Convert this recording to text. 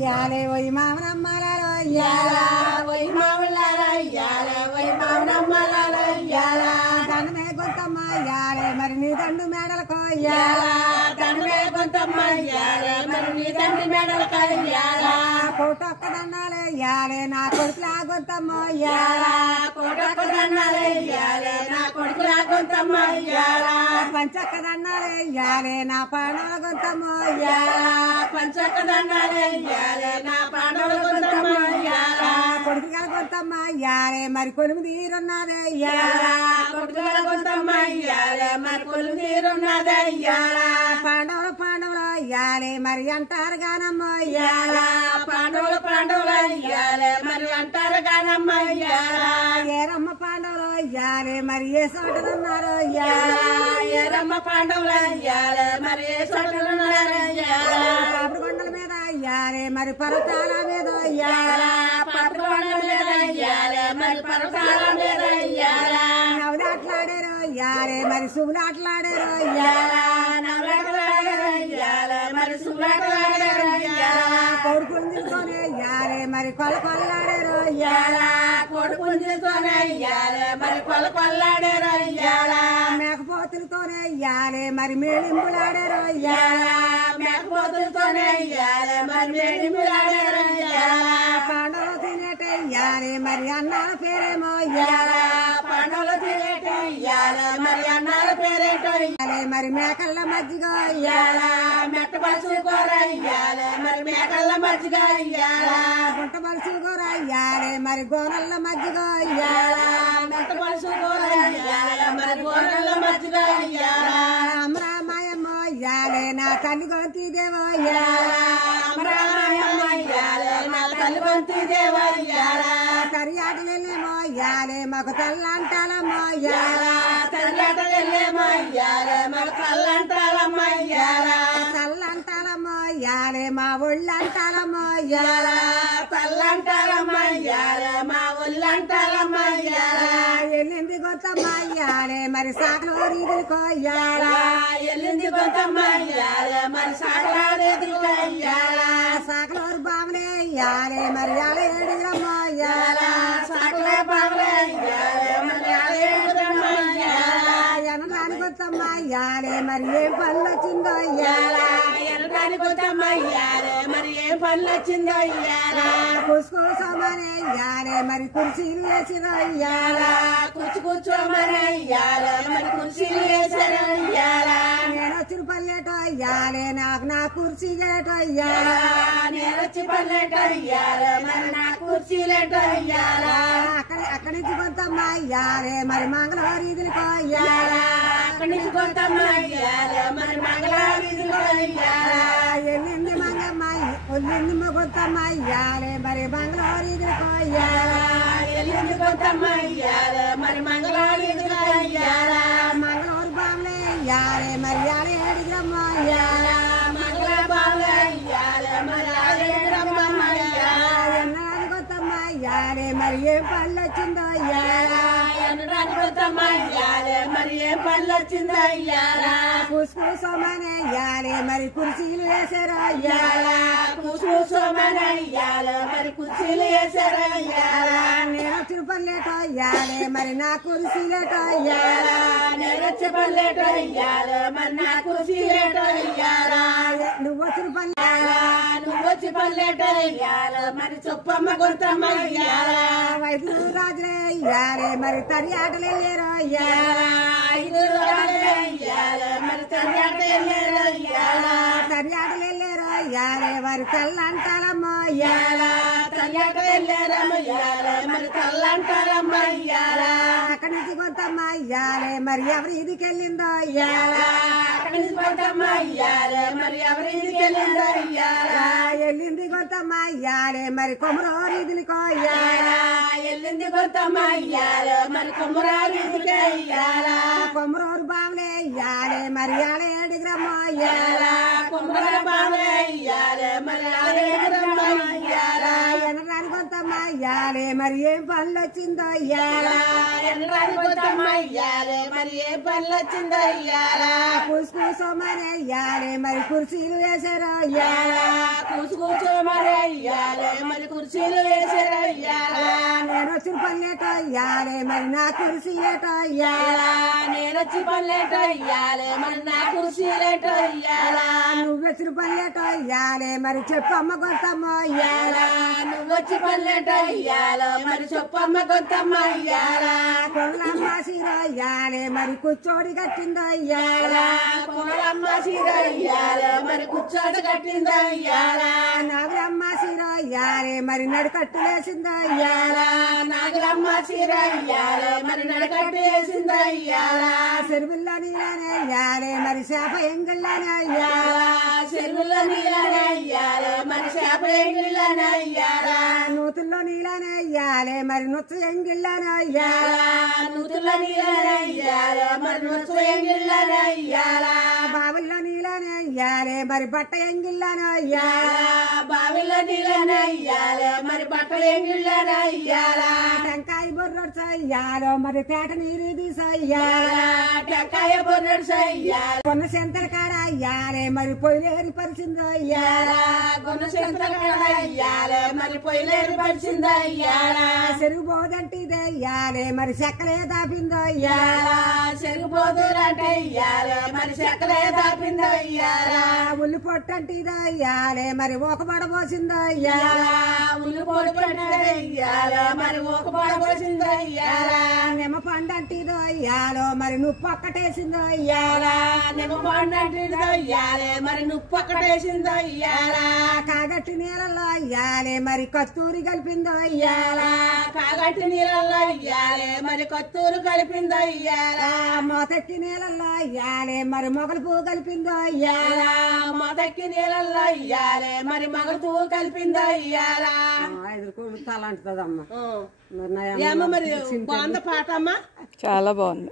యాలే ఓయ్ మామనమ్మలాలో యాలా ఓయ్ మామలాలో యాలే ఓయ్ మామనమ్మలాలో యాలా దండమే కొంతమ్మ యాలే మరి నీ దండు మేడలకు యాలా దండమే కొంతమ్మ యాలే మరి నీ దండు మేడలకు యాలా కోటొక్క దండాలే యాలే నా కొడుకులా కొంతమ్మ యాలా కోటొక్క దండాలే యాలే నా కొడుకులా కొంతమ్మ యాలా పంచక్క దండాలే యాలే నా పాండవుల కొంతమ్మ యాలా పంచక్క దండాలే యాలే నా పాండవుల కొంతమ్మ యాలా కొడుకుల కొంతమ్మ యాలే మరి కొలుము తీరున్నదే యాలా కొడుకుల కొంతమ్మ యాలే మరి కొలుము తీరున్నదే యాలా పాండవుల యాలే మరి అంటారు గానమ్మ యాలా పాండవుల యాలే మరి అంటారు గానమ్మ యాలా ఏరమ్మ పాండవులు యాలే మరి ఏ చోటలున్నారు యాలా ఏరమ్మ పాండవుల యాలే మరి ఏ చోటలున్నారు యాలా పాపడు కొండల మీద యాలే మరి పర్వతాల మీద యాలా పాపడు కొండల మీద యాలే మరి పర్వతాల మీద యాలా నవలాట్లాడారు యాలే మరి శుభలాట్లాడారు యాలా నవలాట్లాడారు యాలే మరి శుభలాట్లాడారు యాలా కొడుకుని తీసుకొని యాలే మరి కొల్లకొల్లాడారు యాలా కొడుకుని తీసుకొని యాలే మరి కొల్లకొల్లాడారు యాలా మేకపోతులతోనే యాలే మరి మేళింపులాడారు యాలా మేకపోతులతోనే యాలే మరి మేళింపులాడారు యాలా పాండవులు తినేటే యాలే మరి అన్నాల పేరేమో యాలా పాండవులు తినేటే యాలే మరి అన్నాల పేరేటో యాలే మరి మేకల్ల మజ్జిగ యాలా మెట్ట పలుసు కూర యాలే మరి మేకల్ల మజ్జిగ యాలా గుంట పలుసు కూర యాలే మరి గోనల్ల మజ్జిగ యాలా మెట్ట పలుసు కూర యాలే మరి గోనల్ల మజ్జిగ యాలా అమరామాయమ్మ యాలే నా తల్లి గొంతి దేవో యాలా అమరామాయమ్మ యాలే నా తల్లి గొంతి దేవో యాలా కరియాటలేమో యాలే మాకు తల్లంటాలమ్మ యాలా తల్లాటలేమో యాలే మాకు తల్లంటాలమ్మ యాలా తల్లంటాలమ్మ యాలే మా ఒళ్ళంటాలమ్మ యాలా తల్లంటాలమ్మ యాలే మా ఒళ్ళంటాలమ్మ యాలా ఎల్లింది గొంతమ్మ యాలే మరి సాకలో రీదుకో యాలా ఎల్లింది గొంతమ్మ యాలే మరి సాకలో రీదుకో యాలా సాకలోరు బావలే యాలే మరి యాలే ఏడుగురమ్మ యాలా సాకలే బావలే యాలే మరి యాలే ఏడుగురమ్మ యాలా ఎనడానికి గొంతమ్మ యాలే మరి ఏం పనులు వచ్చిందో యాలా ఎనడానికి గొంతమ్మ యాలే మరి ఏం పనులు వచ్చిందో యాలా కూసుకోసమనే యాలే మరి కుర్చీలు వేసిరో యాలా కూర్చోమనే యాలే మరి కుర్చీలు వేసారో యాలా నేను వచ్చిన పల్లెటో యాలే నాకు నా కుర్చీ లేటో యాలా నేను వచ్చి పల్లెటో యాలే మరి నా కుర్చీ లేటో యాలా అక్కడి నుంచి కొంతమ్మ యాలే మరి మంగళవారీదులకో యాలా అక్కడి నుంచి కొంతమ్మ యాలే మరి మంగళవారీదులకో యాలా ఎల్లింది మంగమ్మ ఒల్లింది కొంతమ్మ యాలే మరి మంగళవారీదులకో యాలా ఎల్లింది కొంతమ్మ యాలే మరి మంగళవారీదులకో యాలా మంగళవారి బాంలే యాలే మరి యాలే ఏడుగురమ్మ యాలా మంగళ బాంలే యాలే మరి యాలే ఏడుగురమ్మ యాలా ఎన్నాడు కొంతమ్మ యాలే మరి ఏం పళ్ళు వచ్చిందో యాలా ఎన్నడానికి కొంతమ్మ యాలే మరి ఏం పళ్ళు వచ్చిందో యాలా కూసుకోమనే యాలే మరి కుర్చీలు వేసారో యాలా కూసుకోమనే యాలే మరి కుర్చీలు వేసారో యాలా నేను వచ్చిన పల్లెటో యాలే మరి నా కుర్చీలేటో యాలా నేను వచ్చి పల్లెటో యాలే మరి నా కుర్చీలేటో యాలా నువ్వు వచ్చిన పల్లె నువ్వు వచ్చి పల్లెటో యాలే మరి చొప్పమ్మ కొంతమ్మ యాలా వైద్యులు రాజులే యాలే మరి తరి ఆటలు వెళ్ళారో యాలా ఐదు రాజులే యాలే మరి తరి ఆట వెళ్ళారో యాలా తరి ఆటలు వెళ్ళారో యాలే మరి తల్లంటారమ్మ యాలా తల్లి ఆట వెళ్ళారమ్మ యాలే మరి తల్లంటారమ్మ యాలా అక్కడి నుంచి కొంతమ్మ యాలే మరి ఎవరి ఇదికి వెళ్ళిందో యాలా అక్కడి నుంచి కొంతమ్మ యాలే మరి ఎవరి ఇదికి వెళ్ళిందో యాలా ఎల్లింది కొంతమ్మ యాలే మరి కొమరోరి ఇదికో యాలా ఎల్లింది కొంతమ్మ యాలే మరి కొమరోరి ఇదికే యాలా కొమరోరు బావలే యాలే మరి యాలే ఏడుగురమ్మ యాలా కొమరోరు బావలే యాలే మరి యాలే ఏడుగురమ్మ యాలా ఎనరాని కొంతమ్మ ఇయ్యాలే మరి ఏం పనులు వచ్చిందో ఇయ్యాల ఎండరాని గొంతమ్మ ఇయ్యాలే మరి ఏం పనులు వచ్చిందో ఇయ్యాల కూసుకోమని ఇయ్యాలే మరి కుర్చీలు వేసారో ఇయ్యాల కూర్చోమని ఇయ్యాలే మరి కుర్చీలు వేసారో ఇయ్యాల నేను వచ్చిన పనులేటో ఇయ్యాలే మరి నా కుర్చీ ఏటో ఇయ్యాల నేను వచ్చి పనులేటో ఇయ్యాలే మరి నా కుర్చీలేటో ఇయ్యాల నువ్వు వచ్చిన పనులేటో ఇయ్యాలే మరి చెప్పమ్మ గొంతమ్మ ఇయ్యాల నువ్వు వచ్చి పనులేటో ఇయ్యాలో మరి చెప్పమ్మ గొంతమ్మ ఇయ్యాల కొల్లమ్మ సీర ఇయ్యాలే మరి కూర్చోడి కట్టిందో ఇయ్యాల కోడలమ్మ సీర ఇయ్యాలో మరి కూర్చోడు కట్టిందో ఇయ్యాల నాగులమ్మ సీర ఇయ్యాలే మరి నడుకట్టు వేసిందో ఇయ్యాల నాగులమ్మ సీర ఇయ్యాలో మరి నడకట్టు వేసిందో ఇయ్యాల చెరువుల్లో నీళ్ళనే ఇయ్యాలే మరి చేప ఎంగిళ్ళనే ఇయ్యాల చెరువుల్లో నీళ్ళనే ఇయ్యాలో మరి చేప ఎంగిళ్ళనే ఇయ్యాల నూతుల్లో నీళ్ళనే ఇయ్యాలే మరి నుచ్చ ఎంగిళ్ళనే ఇయ్యాల నూతుల్లో నీళ్ళనే ఇయ్యాలో మరి నుచ్చు ఎంగిళ్ళనే ఇయ్యాల బావుల్లో నీళ్ళనే ఇయ్యాలే మరి బట్ట ఎంగిళ్ళనే ఇయ్యాల బావిలో నీళ్ళనే ఇయ్యాలో మరి బట్టలు ఎంగిళ్ళనే ఇయ్యాల టెంకాయ బొర్రొడ్స ఇయ్యాలో మరి తేట నీరు తీస ఇయ్యాల టెంకాయ బొర్రెడు ఇయ్యాల కొన్న సెంతల కాడ ఇయ్యాలే మరి పొయ్యిలేరి పరిచిందో ఇయ్యాల గున్న చింతకాడ ఇయ్యాలే మరి పొయ్యిలేరు పరిచిందో ఇయ్యాల చెరుగు పోదంటిదే ఇయ్యాలే మరి చెక్కలే దాపిందో ఇయ్యాల చెరిగిపోదురంటే ఇయ్యాలే మరి చెక్కలే దాపిందో ఇయ్యాల ఉల్లి పొట్టంటిదో ఇయ్యాలే మరి ఒక పడబోసిందో ఇయ్యాల ఉల్లి పొడి పెట్టే ఇయ్యాల మరి ఒక పడబోసిందో ఇయ్యాల నిమ్మ పండంటిదో ఇయ్యాలో మరి నువ్వు ఒక్కటేసిందో ఇయ్యాల నిమ్మ పండంటిదో ఇయ్యాలే మరి నువ్వు ఒక్కటేసిందో ఇయ్యాల కాగట్టి నీళ్ళలో ఇయ్యాలే మరి కస్తూరి కలిపిందో ఇయ్యాల కాగట్టి నీళ్ళల్లో ఇయ్యాలే మరి కొత్తూరు కలిపిందో ఇయ్యాల మొదటి నీళ్ళలో ఇయ్యాలే మరి మొగలు పువ్వు కలిపిందో ఇయ్యాల మొదటి నీళ్ళల్లో ఇయ్యాలే మరి మగతూ కలిపిందో ఇయ్యాల ఐదు కోళ్ళు తలంటుందమ్మా ఏమో మరి బాగుందా పాట అమ్మా చాలా బాగుంది.